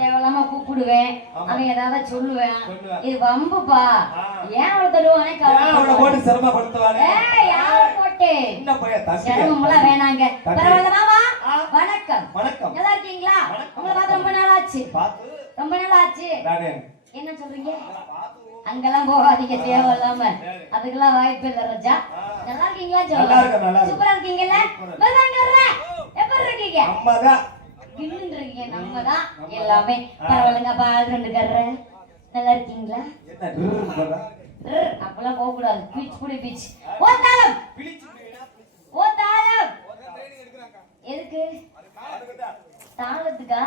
தேவையில்லாம கூப்பிடுவேன், அவன் ஏதாவது சொல்லுவேன். இது வம்புப்பா. ஏன் அவளை தருவானே சிரமம்லாம் வேணாங்க. பரவாயில்ல மாமா, வணக்கம். நல்லா இருக்கீங்களா? உங்களை பார்த்து ரொம்ப நாள் ஆச்சு. ரொம்ப நாள் ஆச்சு. என்ன சொல்றீங்க? அங்கெல்லாம் போகாதீங்க தேவையில்லாம, அதுக்கெல்லாம் வாய்ப்பு இல்லை ராஜா. நல்லா இருக்கீங்களா? சூப்பரா இருக்கீங்கல்ல? எப்படி இருக்கீங்க? நம்மதான் எல்லாமே பரவாயில்லைங்க. பால் ரெண்டு கர்ற நல்லா இருக்கீங்களா? அப்பெல்லாம் போக கூடாது. பீச் கூட பீச். ஓத்தாலம் ஓத்தாலம் எதுக்கு? தாளத்துக்கா?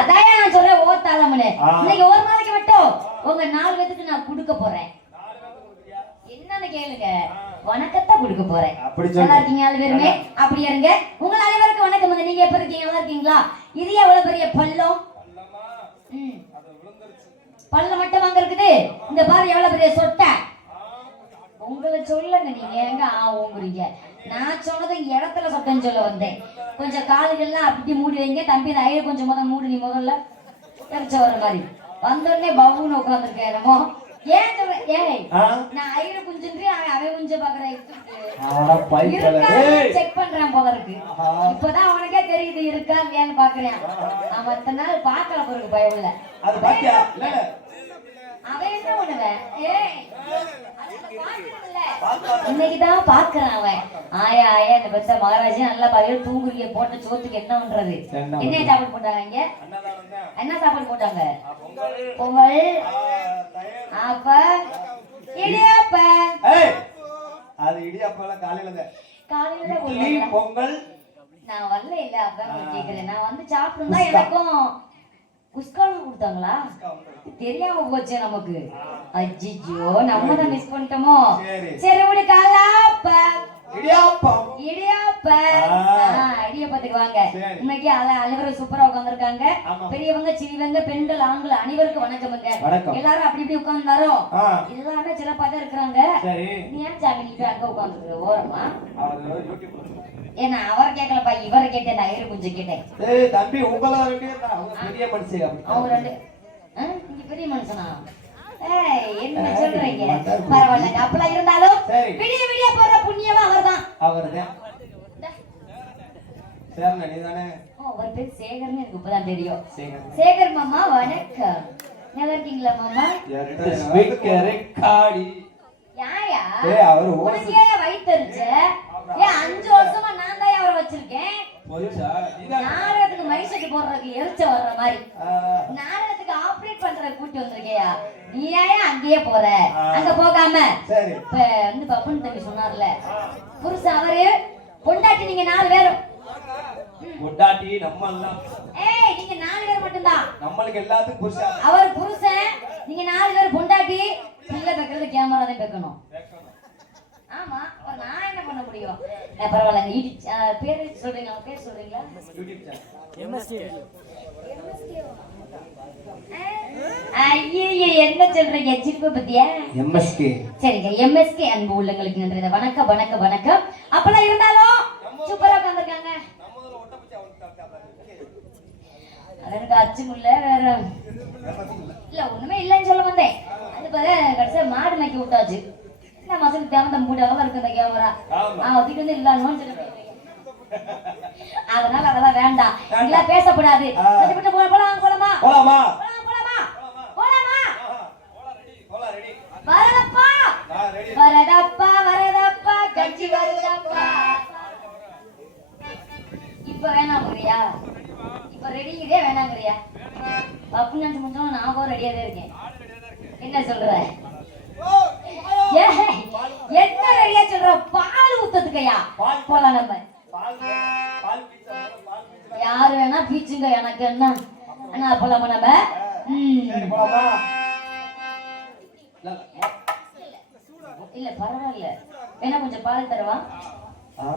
அதான் நான் சொல்றேன் ஓத்தாலம்னு. இன்னைக்கு ஒரு நாளைக்கு மட்டும் உங்க 4 பேத்துக்கு நான் கொடுக்க போறேன். என்னன்னு கேளுங்க. வணக்கத்தை கொடுக்க போறேன். நல்லா இருக்கீங்க அனைவருமே? அப்படி இருங்க. உங்கள் அனைவருக்கும் வணக்கம். நீங்க எப்ப இருக்கீங்க? நல்லா இருக்கீங்களா? இது எவ்வளவு பெரிய பள்ளம்? பள்ளம் மட்டும் அங்க இருக்குது. இந்த பாரு எவ்வளவு பெரிய சொட்டை. உங்களை சொல்லுங்க, நீங்க எங்க ஆகுங்கிறீங்க. நான் சொன்னது இடத்துல சொட்டன்னு சொல்ல வந்தேன். கொஞ்சம் காலுகள்லாம் அப்படி மூடி வைங்க. தம்பி இந்த ஐயர் கொஞ்சம் முதல்ல மூடு. நீ முதல்ல தெரிச்ச வர மாதிரி வந்தோடனே பவுன்னு உட்காந்துருக்கேன். என்னமோ ஏன் சொல்றேன்? ஏய், நான் ஐயரை குஞ்சுன்றி அவன் குஞ்ச பாக்குறேன். செக் பண்றேன் போல இருக்கு. இப்பதான் அவனுக்கே தெரியுது இருக்கா இல்லையான்னு பாக்குறேன். அவன் மத்த நாள் பாக்கல போறதுக்கு பயம் இல்ல. அவன் என்ன பண்ணுவேன்? இன்னைக்குதான் பாக்குறான் அவன். ஆயா ஆயா இந்த பெத்த மகாராஜா நல்லா பாரு தூங்குறிய போட்ட சோத்துக்கு என்ன பண்றது? என்ன சாப்பாடு போட்டாங்க? என்ன சாப்பாடு போட்டாங்க? பொங்கல், அப்ப இடியாப்ப. அது இடியாப்பல காலையில காலையில பொங்கல். நான் வரல இல்ல, அதான் கேக்குறேன். நான் வந்து சாப்பிட்டு தான் எனக்கும் குஸ்காலும் கொடுத்தாங்களா? தெரியாம போச்சு நமக்கு. அஜிஜோ, நம்ம தான் மிஸ் பண்ணிட்டோமோ. சரி விடு. காலாப்ப இடியாப்பத்துக்கு வாங்க. இன்னைக்கு அனைவரும் சூப்பரா உட்கார்ந்துருக்காங்க. பெரியவங்க சிறியவங்க பெண்கள் ஆண்கள் அனைவருக்கும் வணக்கமுங்க. எல்லாரும் அப்படி இப்படி உட்கார்ந்தாரோ எல்லாமே சிறப்பா தான் இருக்கிறாங்க. நீ ஏன் சாமி நீ போய் அங்க உட்கார்ந்து ஓரமா? ஏன்னா அவரை கேட்கலப்பா, இவரை கேட்டேன். நான் ஐயரு கொஞ்சம் கேட்டேன். தம்பி உங்கள பெரிய மனுஷன். அவங்க ரெண்டு நீங்க பெரிய மனுஷனா? என்ன சொல்றீங்க? பரவாயில்ல. அப்பெல்லாம் இருந்தாலும் விடிய விடிய போற புண்ணியமா அவர்தான். அவர் பேர் சேகர்னு எனக்கு இப்பதான் தெரியும். சேகர் மாமா வணக்கம். நல்லா இருக்கீங்களா மாமா? யாயா உனக்கு ஏன் வயிற்றுச்சு? ஏன் 5 வருஷமா நான் தான் அவரை வச்சிருக்கேன். நாடகத்துக்கு மைசெட்டு போடுறதுக்கு எரிச்ச வர்ற மாதிரி நாடகத்துக்கு ஆப்ரேட் பண்றதுக்கு கூட்டி வந்திருக்கியா? நீ ஏன் அங்கேயே போற? அங்க போகாம இப்ப வந்து பப்புன்னு தம்பி சொன்னார்ல புருஷன் அவரு பொண்டாட்டி நீங்க 4 பேரும். பொண்டாட்டி நம்ம எல்லாம். ஏய், நீங்க 4 பேர் மட்டும்தான். நம்மளுக்கு எல்லாத்துக்கும் புருஷன். அவர் புருஷன், நீங்க 4 பேர் பொண்டாட்டி. பிள்ளை வைக்கிறது கேமரா தான் வைக்கணும். ஆமா, நான் என்ன பண்ண முடியும்? பரவாயில்ல. பேர் சொல்றீங்களா? பேர் சொல்றீங்களா? ஐயோ, என்ன சொல்றீங்க? சிரிப்பு பத்தியா? எம்எஸ்கே. சரிங்க, எம்எஸ்கே அன்பு உள்ளங்களுக்கு நன்றி. வணக்கம் வணக்கம் வணக்கம். அப்பெல்லாம் இருந்தாலும் சூப்பரா உட்கார்ந்துருக்காங்க. அதற்கு அச்சுமுல்ல வேற இல்ல, ஒண்ணுமே இல்லைன்னு சொல்ல வந்தேன். அது கடைசியா மாடு மேய்க்க விட்டாச்சு. மசல் தேவந்த மூடாக இருக்கு இந்த கேமரா. தூக்கிட்டு வந்து இல்லான்னு சொல்லி அதனால அதெல்லாம் வேண்டாம். எல்லாம் பேசக்கூடாது. போலாமா போலாமா போலாமா போலாமா? வரதப்பா வரதப்பா வரதப்பா கட்சி வருதப்பா. இப்ப வேணாங்கிறியா? இப்ப ரெடிங்கிறே வேணாங்கிறியா? பப்பு நினைச்சு முடிச்சோம். நான் ரெடியா தான் இருக்கேன். என்ன சொல்ற? என்ன ரெடியா சொல்ற? பால் ஊத்த வச்சிருக்கையா பால் போலாம் நம்ம பால் பால் பீச்சா பால் பீச்சா யாரு வேணா பீச்சுங்க எனக்கு என்ன அண்ணா போலாமா நம்ம சரி போலாமா இல்ல பரவாயில்ல வேணா கொஞ்சம் பால் தருவா ஆ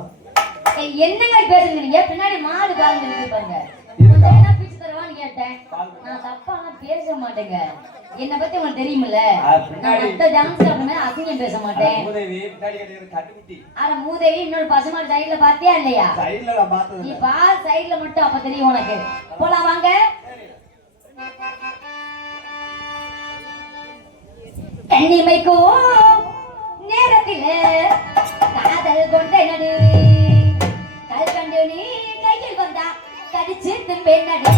என்னங்க பேசுறீங்க பின்னாடி மாடு பாருங்க இருக்கு பாருங்க கொஞ்சம் என்ன பீச்சு தருவான்னு கேட்டேன் நான் தப்பாலாம் பேச மாட்டேங்க என்னை பத்தி உங்களுக்கு தெரியுமில்ல நான் மத்த டான்ஸ் அப்படின்னா அசிங்கம் பேச மாட்டேன் மூதேவி பின்னாடி கட்டிக்கிற கட்டுக்குட்டி அட மூதேவி இன்னொரு பசுமாடு சைடுல பாத்தியா இல்லையா சைடுல நான் பார்த்தது நீ இல்ல. பால் சைடுல மட்டும் அப்ப தெரியும் உனக்கு போலாம் வாங்க கண்ணிமைக்கும் நேரத்திலே காதல் கொண்ட நடு கல் கண்டு நீ கையில் வந்தா கடிச்சு திம்பே நடு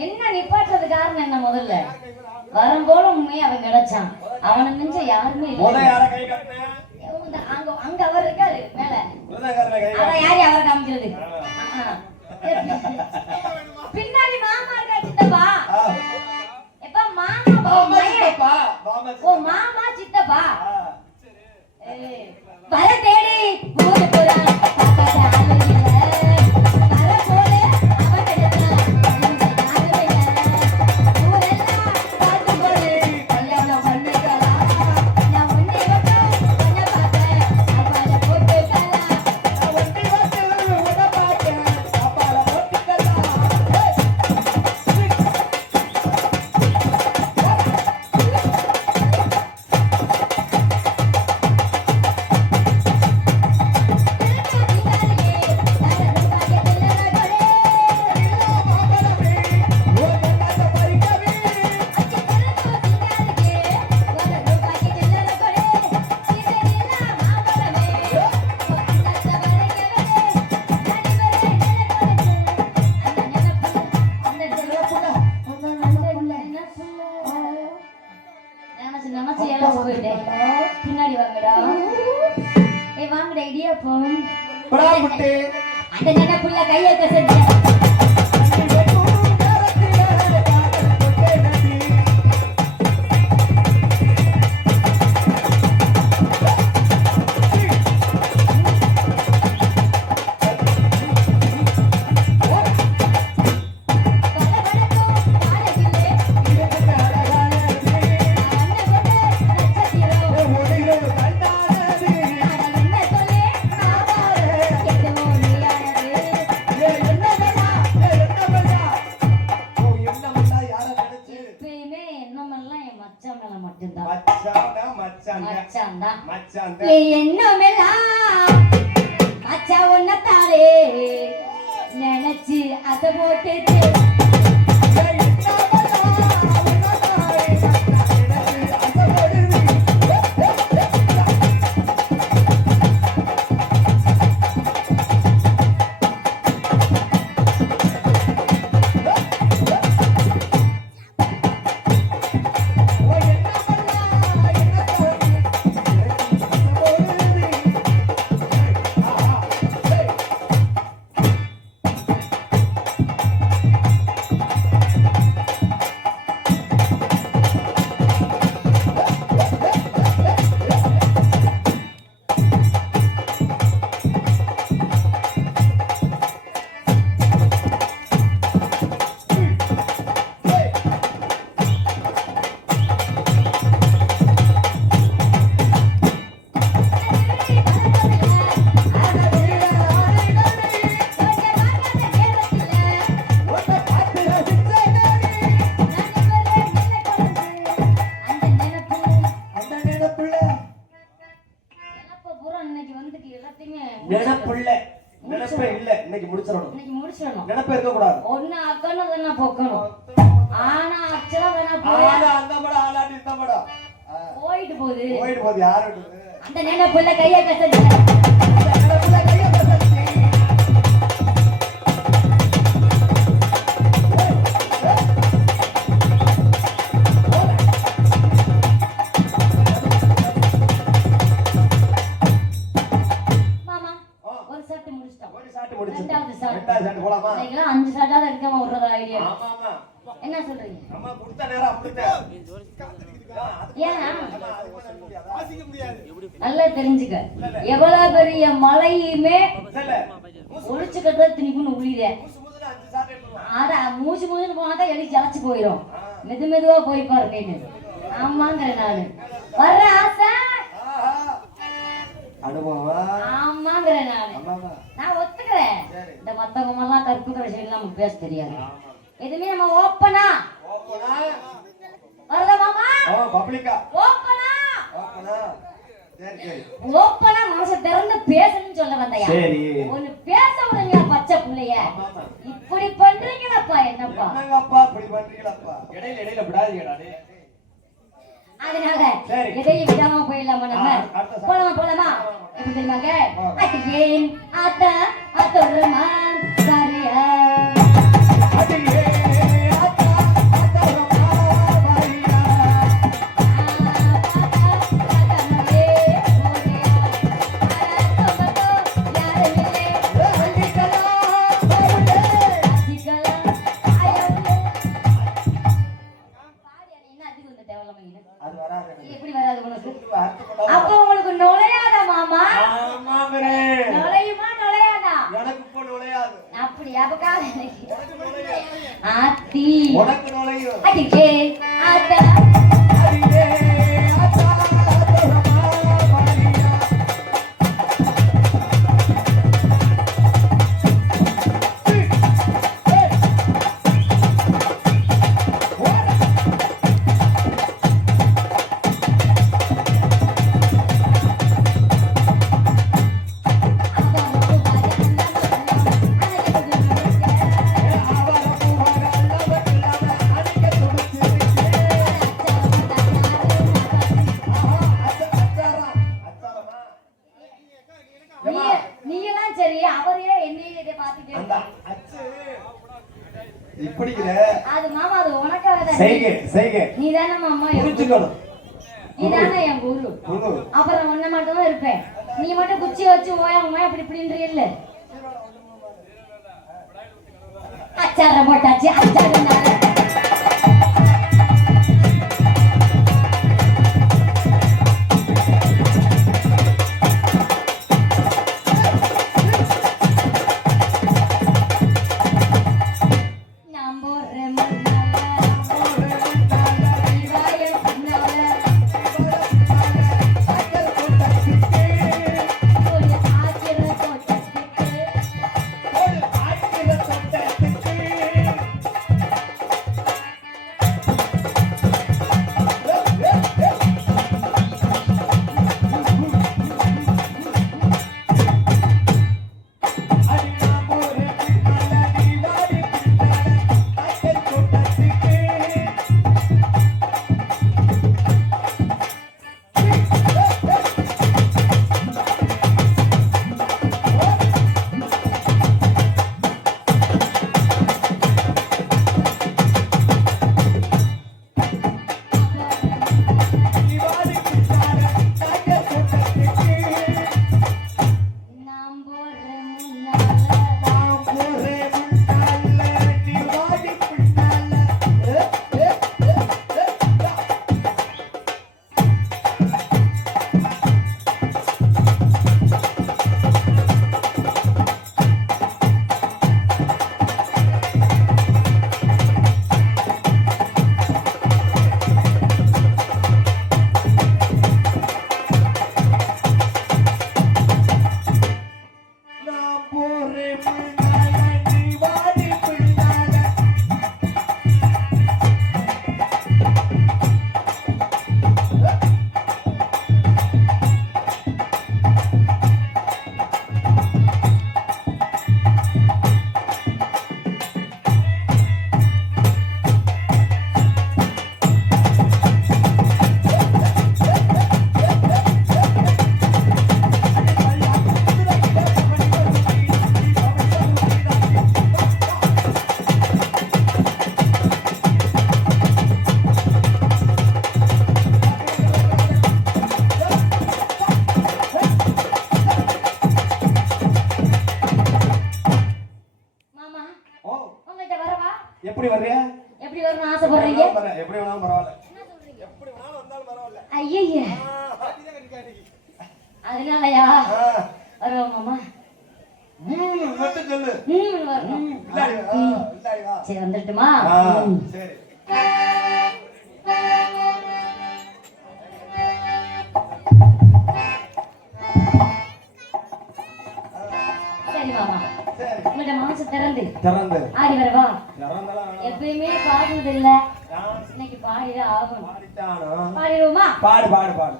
என்ன நிப்பாட்டுறது காரணம் என்ன முதல்ல வரும்போல உண்மையா அவன் கிடைச்சான் அவனை மிஞ்ச யாருமே முத இல்லை யார கை கட்டின அங்க அங்க அவர் இருக்காரு மேல முருகக்காரன கை அதான் யாரு அவரை காமிக்கிறது பின்னாடி மாமா இருக்கா சித்தப்பா எப்ப மாமா மாமா மாமா ஓ மாமா சித்தப்பா வர தேடி ஊரு போறா பக்கத்துல ஆளு இல்ல வர போல அவன் கிடைச்சான் ஊரெல்லாம் பார்த்து போடு கல்யாணம் பண்ணிக்கலாம் நான் ஒன்னே மட்டும் உன்னை பார்த்தேன் அப்பால போட்டுக்கலாம் வண்டி வந்து உட பாட்டேன் அப்பால போட்டுக்கலாம் பின்னாடி வாங்கடா ஏய் வாங்கடா இடியாப்பம் படா முட்டை அந்த நினைப்புள்ள கையை கசடி எப்பயுமே எண்ணமெல்லாம் என் மச்சான் மேல மட்டும்தான் மச்சான் தான் எண்ணமெல்லாம் மச்சான் ஒன்னத்தாலே நினைச்சு அதை போட்டுட்டு பூசணும். நினைப்பு இருக்க கூடாது. ஒண்ணு அக்கணும் தானே பொக்கணும். ஆனா அச்சரம் தானே போய் அந்த படம் ஆலாட்டி இந்த படம் போயிட்டு போகுது. போயிட்டு போகுது யாரு விடுது? அந்த நினைப்புல கைய கசடி அந்த நினைப்புல கையை கசக்கி. மாமா ஒரு ஷர்ட் முடிச்சிட்டோம். ஒரு ஷாட் முடிச்சு. ரெண்டாவது ஷர்ட். ரெண்டாவது ஷாட் போலாமா? நீங்க 5 ஷர்ட்டால எடுக்காம விடுறதா ஐடியா. ஆமா ஆமா. என்ன சொல்றீங்க? அம்மா கொடுத்த நேரம் அப்படிதான். ஏன் வாசிக்க முடியாது. நல்லா தெரிஞ்சுக்க. எவ்வளவு பெரிய மலையுமே இல்ல. ஒளிச்சுக்கட்ட திணிக்குன்னு உளிதே. மூசுமுசுல 5 ஷாட் எடுத்துறோம். ஆடா மூச்சுன்னு போனாதான் எலி ஜலச்சு போயிடும். மெதுவா போய் பாரு நீங்க. ஆமாங்கிற நானு வர்ற ஆசை. ஆஹா. அனுபவமா? ஆமாங்கிற நானு ஆமாமா. நான் ஒத்துக்கிறேன். சரி. இந்த மத்தவங்க எல்லாம் கற்புக்கிற சைடு நமக்கு பேச தெரியாது. எதுவுமே நம்ம ஓப்பனா ஓப்பனா? வருதா மாமா? பப்ளிக்கா? ஓப்பனா ஓப்பனா? சரி சரி. ஓப்பனா மனசை திறந்து பேசணும்னு சொல்ல வந்தையா? சரி. ஒண்ணு பேச விடுங்க பச்சை புள்ளைய. ஆமாமா. இப்படி பண்றீங்களப்பா என்னப்பா? என்னங்கப்பா இப்படி பண்றீங்களப்பா? இடையில விடாதீங்கடா டேய். அதனால சரி. எதையும் விடாம போயிடலாமா நம்ம? அடுத்த போலாமா போலாமா? எப்படி தெரியுமாங்க? ஆ. அட்டியேன் ஆத்தா அத்தொருமா சரியா அடியே ஆத்தா ஆத்தரமா வாரியா. அது வராது எனக்கு. எப்படி வராது உனக்கு? அர்த்தம் அப்ப உங்களுக்கு நுழையாத மாமா? ஆமாங்கறே. நுழையுமா நுழையாதா? எனக்கு இப்போ நுழையாது. அப்படி அப்பக்காக உனக்கு நுழையாது. ஆத்தி உனக்கு நுழையும். அடிக்கே ஆத்தா அடியே ஆத்தா ஆத்தரமா வாரியா. நீங்களாம் சரி அவரே என்னையே இதை பார்த்துட்டே அந்த இருக்காரு. அச்சு இப்படிங்கிற அது மாமா அது உனக்காக தான். செய்கை செய்கை நீ தானே மாமா என் குரு. புரிஞ்சுக்கணும். நீ தானே என் குரு. குரு. அப்புறம் உன்னை மட்டும் தான் இருப்பேன். நீ மட்டும் குச்சி வச்சு ஓயாம அப்படி இப்படின்றீல்ல. அச்சாரம் போட்டாச்சு அச்சாரம் தானே. எப்படி வரணும்னு ஆசைப்படுறீங்க? எப்படி வேணாலும் பரவாயில்ல. என்ன சொல்றீங்க? எப்படி வேணாலும் வந்தாலும் பரவாயில்ல. ஐயய்ய, அதனாலயா வருவோம் மாமா. மட்டும் சொல்லு. வரணும். இல்லாடி வா, இல்லாடி வா. சரி வந்துட்டுமா? சரி. சரி மாமா. சரி. உங்கள்ட்ட மனசு திறந்து திறந்து. ஆடி வரவா? திறந்தெல்லாம் வேணாம். எப்பயுமே பாடுறது இல்ல, இன்னைக்கு பாடிதான் ஆகணும். பாடிட்டானோ? பாடிடுவோமா? பாடு பாடு பாடு.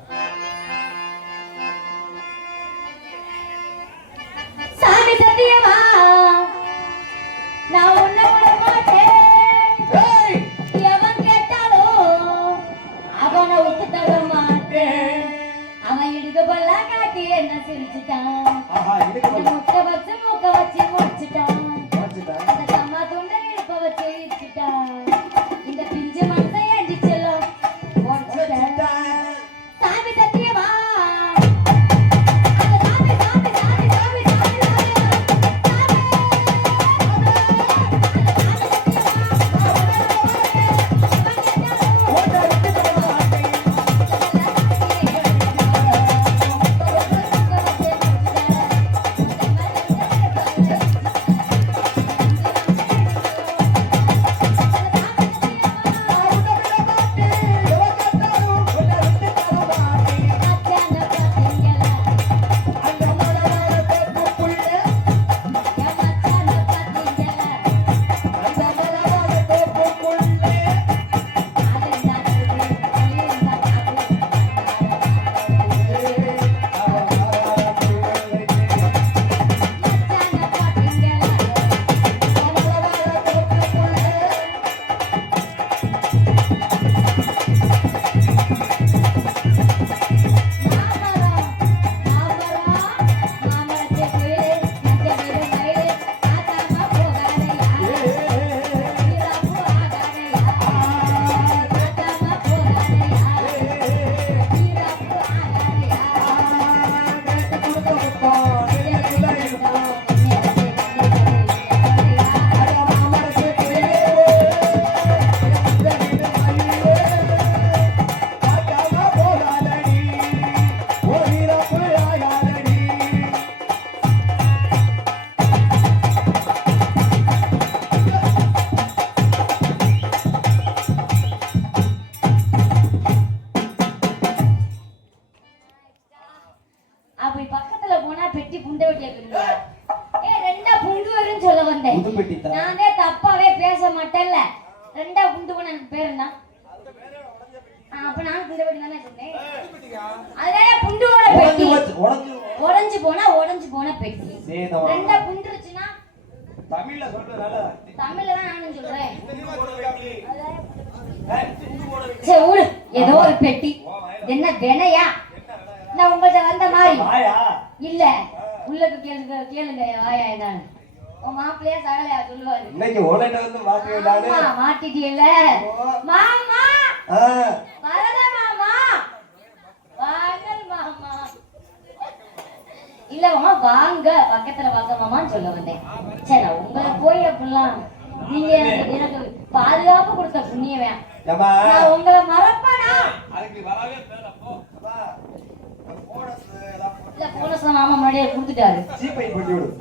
சாமி சத்தியமா நான் உன்னை விட மாட்டேன். ஏய்! எவன் கேட்டாலும் அவனை விட்டு தர மாட்டேன். அவன் இடுக்கு பல்லா காட்டி என்ன சிரிச்சுட்டான். ஆஹா, இதுக்கு வந்து முக்க வச்சு முடிச்சுட்டான். வச்சுட்டேன். அந்த கம்மா துண்டை இடுப்ப வச்சு இடிச்சுட்டான். இந்த பிஞ்சு மனசை அடிச்செல்லாம் உடைச்சுட்டான். சாமி சத்தியமா அந்த சாமி சாமி சாமி சாமி சாமி அப்படி பக்கத்துல போனா பெட்டி புண்டை வெட்டியா ரெண்டா புண்டு வரும்னு சொல்ல வந்தேன். புது பெட்டி தான். நானே தப்பாவே பேச மாட்டேன்ல. ரெண்டா புண்டு போன எனக்கு பேர் என்ன? அப்ப நான் புண்டை வெட்டி தானே சொன்னேன். அதனால புண்டுவோட பெட்டி உடைஞ்சு போன பெட்டி. ரெண்டா புண்டு இருந்துச்சுன்னா தமிழ்ல சொல்றதால தமிழ்ல தான் நானும் சொல்றேன். சரி விடு, ஏதோ ஒரு பெட்டி. என்ன வினையா? நான் உங்கள்ட்ட வந்த மாதிரி வாயா இல்ல. உள்ளக்கு கேளுங்க வாயா என்னன்னு. உன் மாப்பிள்ளையா சகலையா சொல்லுவாரு. இன்னைக்கு ஓலைட்ட வந்து மாத்தி விடானே. ஆமா, மாட்டிட்டியல்ல மாமா. வரல மாமா. வாங்கல் மாமா. இல்ல மாமா வாங்க, பக்கத்துல வாங்க மாமான்னு சொல்ல வந்தேன். சரி உங்களை போய் அப்படிலாம் நீங்க எனக்கு பாதுகாப்பு கொடுத்த புண்ணியவன். நான் உங்களை மறப்பானா? இல்ல போனஸ் மாமா முன்னாடியே கொடுத்துட்டாரு.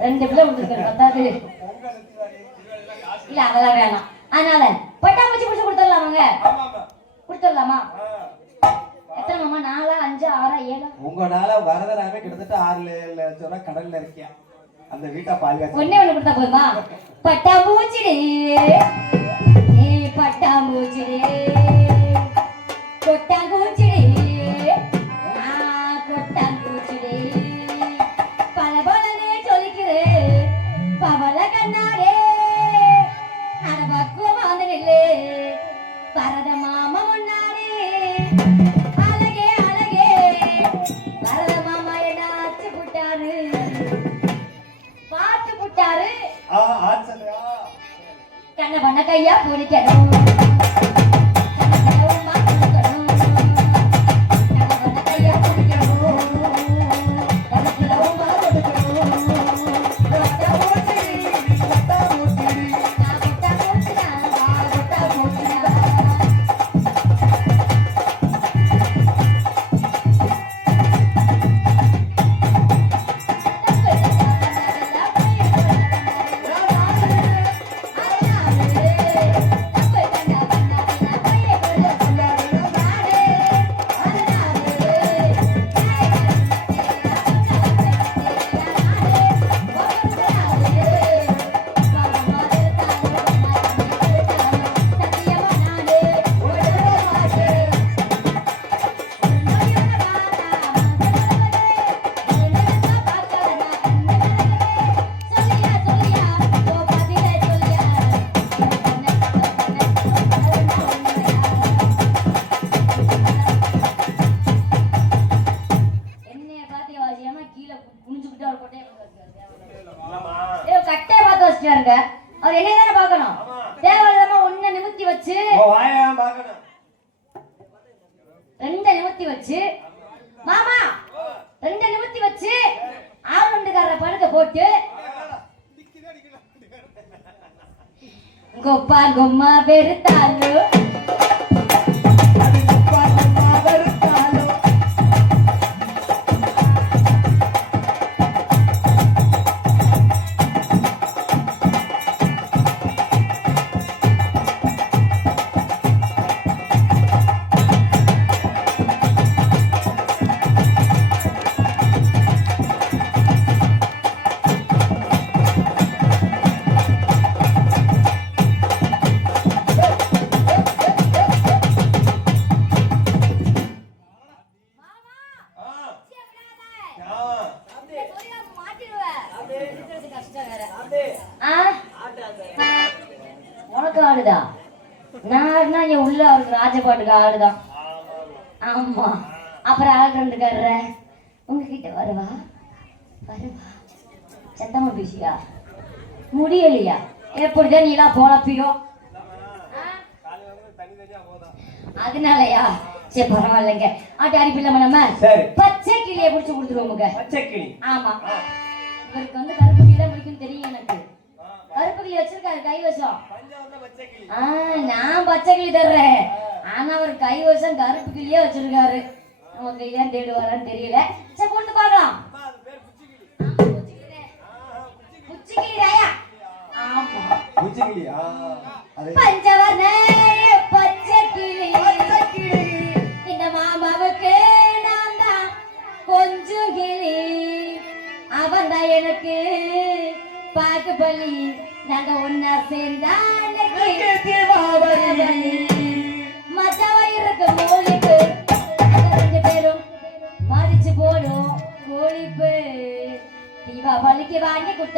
ரெண்டு பிள்ளை கொடுத்துருக்காரு, பத்தாது. இல்ல அதெல்லாம் வேணாம். அதனால பட்டாம்பூச்சி பிடிச்சு கொடுத்துடலாமாங்க? கொடுத்துடலாமா? எத்தனை மாமா? 4 5 6 7? உங்களால வரதராமே கிட்டத்தட்ட 6 லட்சம் ரூபாய் கடல்ல இருக்கியா. அந்த வீட்டை பாதுகாத்து ஒண்ணே ஒண்ணு கொடுத்தா போதுமா? பட்டாம்பூச்சிடே நீ பட்டாம்பூச்சிடே கொட்டாங்கூச்சிடே கொட்டாங்கூச்சிடே பல பலனே சொல்லிக்கிறே பவள கண்ணாரே அடபக்குவம் வந்து நில்லே பரத மாமா முன்னாடி அழகே அழகே பரத மாமா என்ன ஆச்சு புட்டாரு பாட்டு புட்டாரு. கண்ண பண்ண கையா பிடிக்கணும். வச்சு மாமா 2 நிமித்தி வச்சு ஆளுண்டுக்காரரை படுக்க போட்டு கொப்பா கொம்மா பெருத்தாலு உனக்கு ஆடுதா நான் இங்க உள்ள அவருக்கு ராஜபாட்டுக்கு ஆடுதான். ஆமா அப்புறம் ஆடுறதுக்கார உங்ககிட்ட வருவா சத்தமா பேசியா முடியலையா எப்படிதான் நீ எல்லாம் போலப்பியோ அதனாலயா சரி பரவாயில்லைங்க ஆட்டி அடிப்பில்லாம நம்ம பச்சை கிளியை பிடிச்சு கொடுத்துருவோமுங்க. பச்சை கிளி ஆமா இவருக்கு வந்து கருப்பு கிளி தான் பிடிக்கும் தெரியும் எனக்கு. கருப்பு கிளி வச்சிருக்காரு கைவசம். நான் பச்சை கிளி தர்றேன் ஆனா அவர் கைவசம் கருப்பு கிளியே வச்சிருக்காரு. அவங்க ஏன் தேடுவாரான்னு தெரியல. சரி கொடுத்து பார்க்கலாம். புச்சி கிளி ராயா. ஆமா புச்சி கிளி. பஞ்சவர்ண பச்சை கிளி இந்த மாமாவுக்கு நான் தான் கொஞ்சம் கிளி அவன் தான் எனக்கு பாக்கு பள்ளி நாங்க ஒன்னா சேர்ந்தா மச்சவ இருக்கு மூலிப்பு 2 பேரும் மடிச்சு போடும் கோழிப்பு தீபாவளிக்கு வாங்கி குட்ட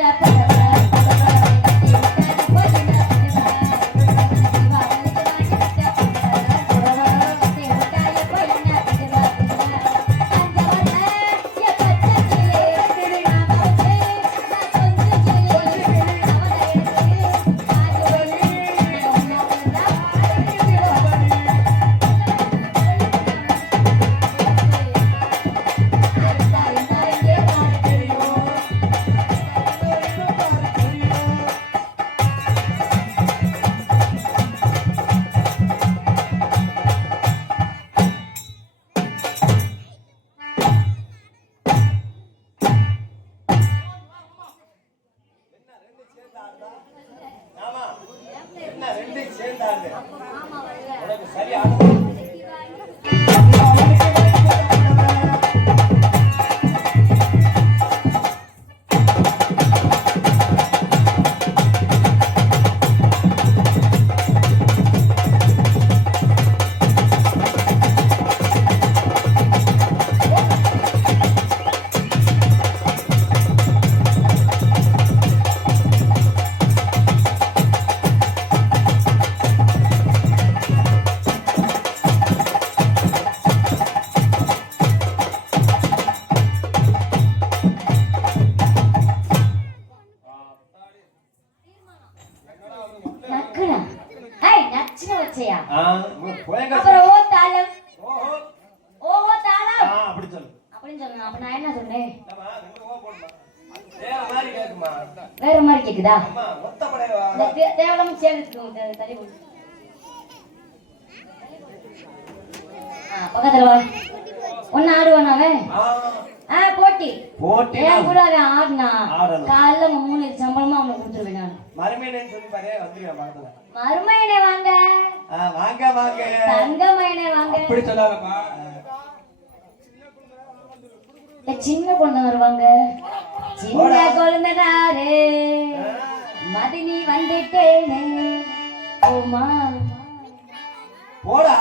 வேற மாதிரி கேக்குதா? தேவலாம் பக்கத்துல வா ஒன்னு ஆடுவானாவே போட்டி என் கூட அவன் ஆடினா காலைல 3 சம்பளமா அவனுக்கு கொடுத்துருவேன் நான். மருமையனே வாங்க தங்கமயனே வாங்க சின்ன குழந்தை வருவாங்க. சின்ன குழந்தைதாரு மதினி வந்துட்டேனே ஓமா போடா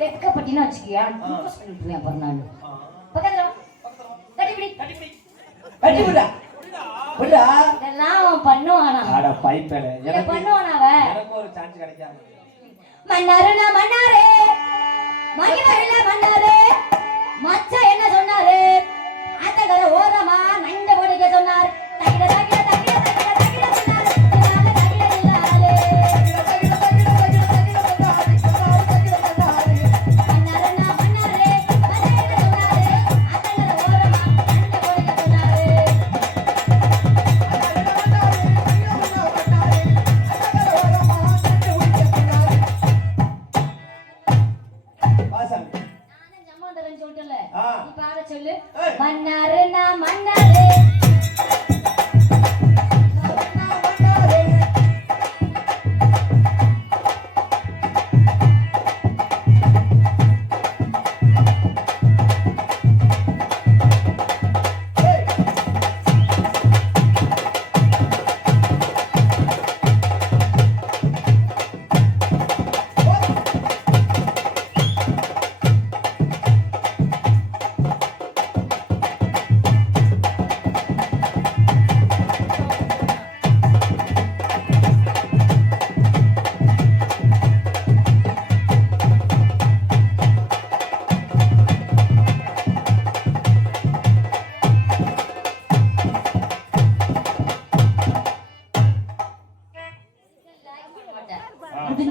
வெக்கப்பட்டினா வச்சுக்கியா சொல்லிட்டுருவேன் அப்புறம் நான் பக்கத்துல இதெல்லாம் அவன் பண்ணுவானா பண்ணுவானாவ மன்னாருனா மன்னாரே மகிமரில மன்னாரே மச்சா என்ன சொன்னாரு ஆத்தகர ஓரமா நண்ட போடுக்க சொன்னார் தகிட தகிட தகிட தகிட தகிட சொன்னார் தகிட தகிட இல்லாலே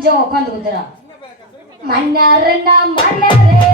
கொஞ்சம் உட்காந்து குந்துடா மன்னருன்னா மன்னரே